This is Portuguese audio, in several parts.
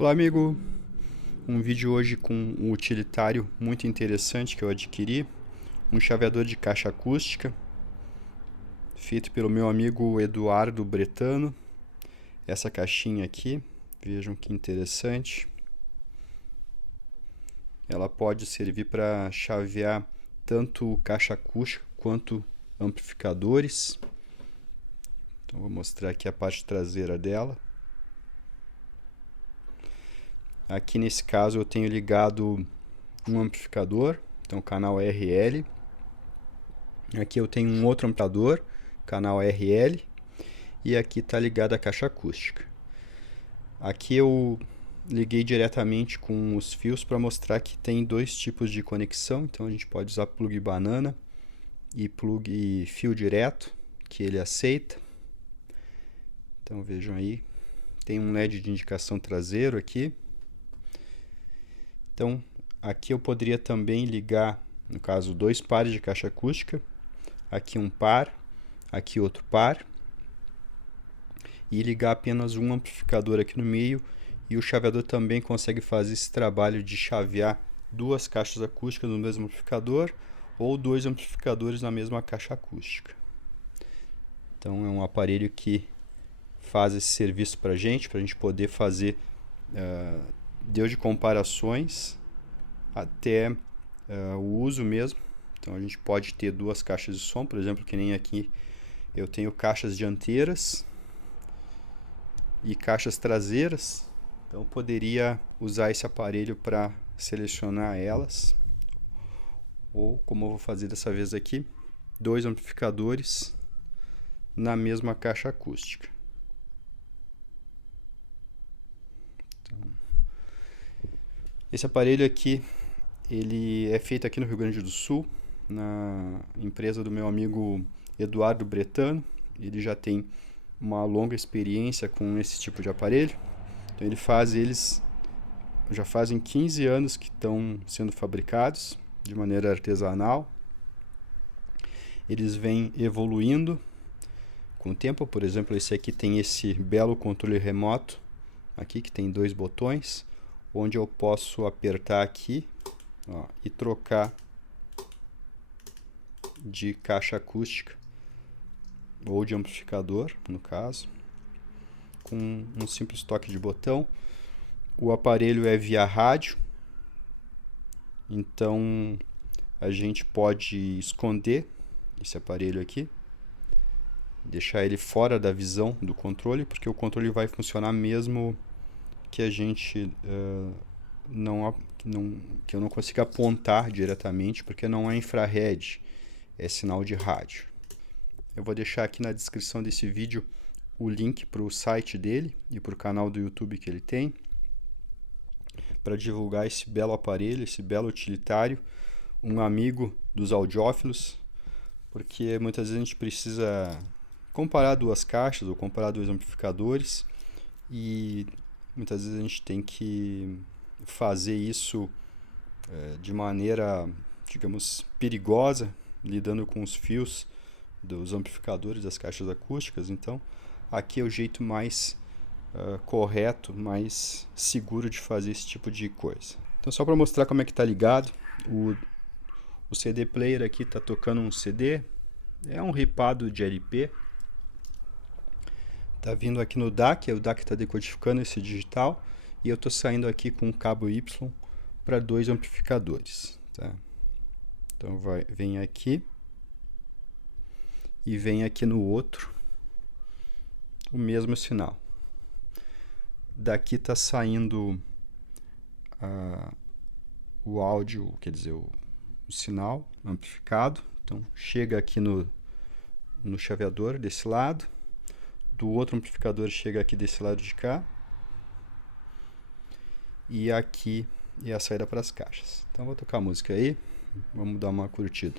Olá, amigo! Um vídeo hoje com um utilitário muito interessante que eu adquiri, um chaveador de caixa acústica, feito pelo meu amigo Eduardo Bretano. Essa caixinha aqui, vejam que interessante. Ela pode servir para chavear tanto caixa acústica quanto amplificadores. Então vou mostrar aqui a parte traseira dela. Aqui nesse caso eu tenho ligado um amplificador, então canal RL. Aqui eu tenho um outro amplificador, canal RL. E aqui está ligada a caixa acústica. Aqui eu liguei diretamente com os fios para mostrar que tem dois tipos de conexão. Então a gente pode usar plug banana e plug fio direto, que ele aceita. Então vejam aí, tem um LED de indicação traseiro aqui. Então, aqui eu poderia também ligar, no caso, dois pares de caixa acústica. Aqui um par, aqui outro par. E ligar apenas um amplificador aqui no meio. E o chaveador também consegue fazer esse trabalho de chavear duas caixas acústicas no mesmo amplificador ou dois amplificadores na mesma caixa acústica. Então, é um aparelho que faz esse serviço para a gente poder fazer desde comparações até o uso mesmo. Então a gente pode ter duas caixas de som, por exemplo, que nem aqui eu tenho caixas dianteiras e caixas traseiras. Então eu poderia usar esse aparelho para selecionar elas, ou como eu vou fazer dessa vez aqui, dois amplificadores na mesma caixa acústica. Esse aparelho aqui, ele é feito aqui no Rio Grande do Sul, na empresa do meu amigo Eduardo Bretano. Ele já tem uma longa experiência com esse tipo de aparelho. Então eles já fazem 15 anos que estão sendo fabricados de maneira artesanal. Eles vêm evoluindo com o tempo. Por exemplo, esse aqui tem esse belo controle remoto, aqui que tem dois botões, onde eu posso apertar aqui, ó, e trocar de caixa acústica ou de amplificador, no caso, com um simples toque de botão. O aparelho é via rádio, então a gente pode esconder esse aparelho aqui, deixar ele fora da visão do controle, porque o controle vai funcionar mesmo que a gente que eu não consiga apontar diretamente, porque não é infrared, é sinal de rádio. Eu vou deixar aqui na descrição desse vídeo o link para o site dele e para o canal do YouTube que ele tem, para divulgar esse belo aparelho, esse belo utilitário, um amigo dos audiófilos, porque muitas vezes a gente precisa comparar duas caixas ou comparar dois amplificadores, e muitas vezes a gente tem que fazer isso de maneira, digamos, perigosa, lidando com os fios dos amplificadores das caixas acústicas. Então, aqui é o jeito mais correto, mais seguro de fazer esse tipo de coisa. Então, só para mostrar como é que está ligado, o CD player aqui está tocando um CD, é um ripado de LP. Tá vindo aqui no DAC, o DAC está decodificando esse digital, e eu estou saindo aqui com um cabo Y para dois amplificadores. Tá? Então vem aqui e vem aqui no outro o mesmo sinal. Daqui está saindo o áudio, quer dizer, o sinal amplificado. Então chega aqui no chaveador desse lado. Do outro amplificador chega aqui desse lado de cá. E aqui é a saída para as caixas. Então vou tocar a música aí. Vamos dar uma curtida.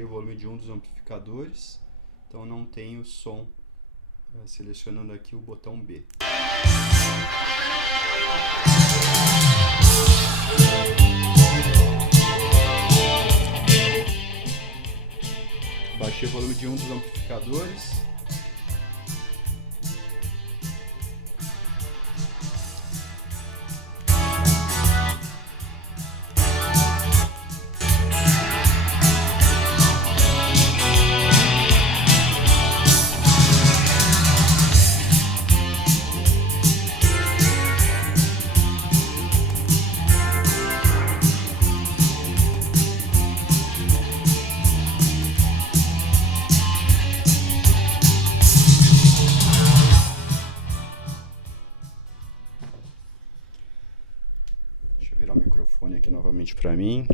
baixei o volume de um dos amplificadores, então não tenho som, selecionando aqui o botão B. Baixei o volume de um dos amplificadores. Virar o microfone aqui novamente para mim.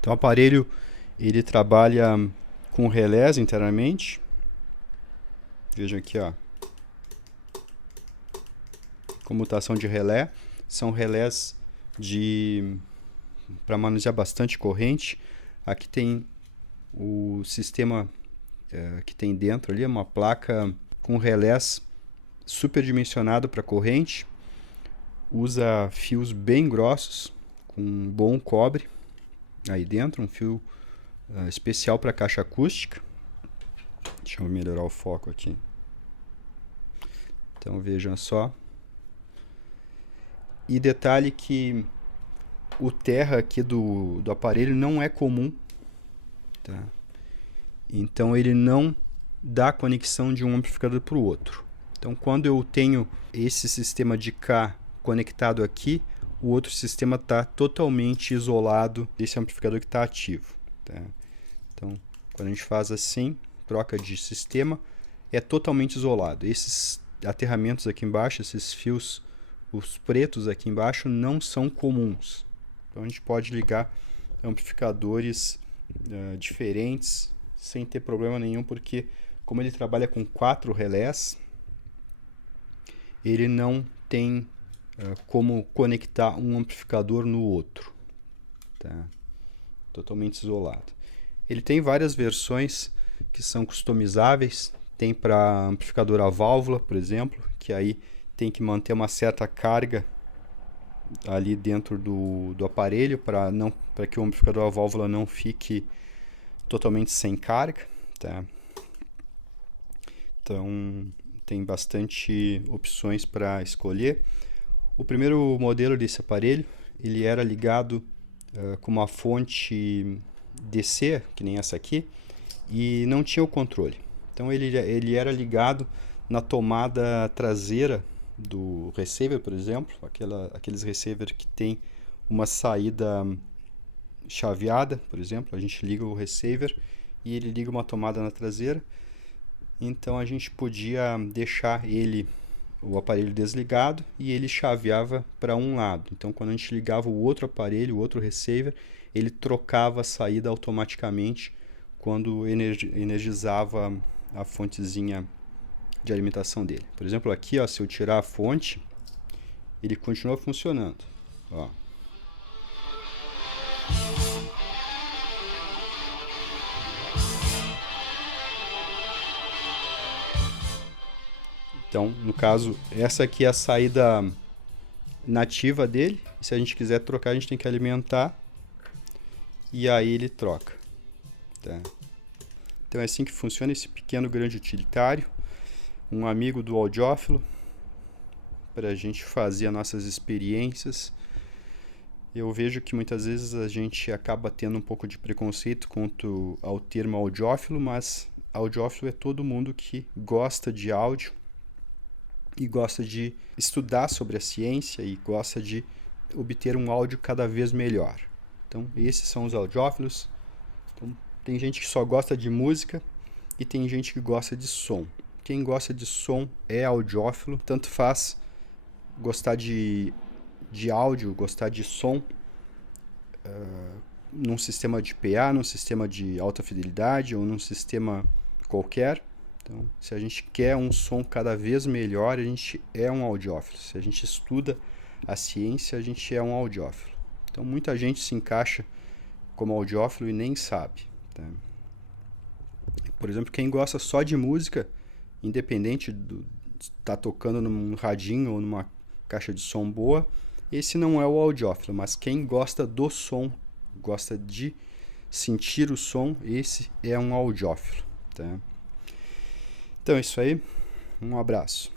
Então o aparelho ele trabalha com relés internamente. Vejam aqui, ó. Comutação de relé. São relés para manusear bastante corrente. Aqui tem o sistema que tem dentro ali, uma placa com relés superdimensionado para corrente. Usa fios bem grossos, com bom cobre aí dentro, um fio especial para caixa acústica. Deixa eu melhorar o foco aqui. Então vejam só. E detalhe que o terra aqui do aparelho não é comum, tá? Então ele não dá conexão de um amplificador para o outro. Então quando eu tenho esse sistema de K conectado aqui, o outro sistema está totalmente isolado desse amplificador que está ativo, tá? Então, quando a gente faz assim, troca de sistema, é totalmente isolado. Esses aterramentos aqui embaixo, esses fios, os pretos aqui embaixo, não são comuns. Então, a gente pode ligar amplificadores diferentes sem ter problema nenhum, porque como ele trabalha com 4 relés, ele não tem como conectar um amplificador no outro, tá? Totalmente isolado. Ele tem várias versões que são customizáveis. Tem para amplificador a válvula, por exemplo, que aí tem que manter uma certa carga ali dentro do aparelho para que o amplificador a válvula não fique totalmente sem carga, tá? Então tem bastante opções para escolher. O primeiro modelo desse aparelho, ele era ligado com uma fonte DC, que nem essa aqui, e não tinha o controle. Então ele era ligado na tomada traseira do receiver, por exemplo, aqueles receivers que tem uma saída chaveada, por exemplo. A gente liga o receiver e ele liga uma tomada na traseira. Então a gente podia deixar o aparelho desligado e ele chaveava para um lado. Então quando a gente ligava o outro aparelho, o outro receiver, ele trocava a saída automaticamente quando energizava a fontezinha de alimentação dele. Por exemplo, aqui, ó, se eu tirar a fonte, ele continua funcionando. Ó. Então, no caso, essa aqui é a saída nativa dele. E se a gente quiser trocar, a gente tem que alimentar. E aí ele troca. Tá? Então é assim que funciona esse pequeno grande utilitário. Um amigo do audiófilo, para a gente fazer as nossas experiências. Eu vejo que muitas vezes a gente acaba tendo um pouco de preconceito quanto ao termo audiófilo, mas audiófilo é todo mundo que gosta de áudio e gosta de estudar sobre a ciência e gosta de obter um áudio cada vez melhor. Então, esses são os audiófilos. Então, tem gente que só gosta de música e tem gente que gosta de som. Quem gosta de som é audiófilo, tanto faz gostar de áudio, gostar de som num sistema de PA, num sistema de alta fidelidade ou num sistema qualquer. Então, se a gente quer um som cada vez melhor, a gente é um audiófilo. Se a gente estuda a ciência, a gente é um audiófilo. Então, muita gente se encaixa como audiófilo e nem sabe, tá? Por exemplo, quem gosta só de música, independente de estar tocando num radinho ou numa caixa de som boa, esse não é o audiófilo, mas quem gosta do som, gosta de sentir o som, esse é um audiófilo, tá? Então é isso aí, um abraço.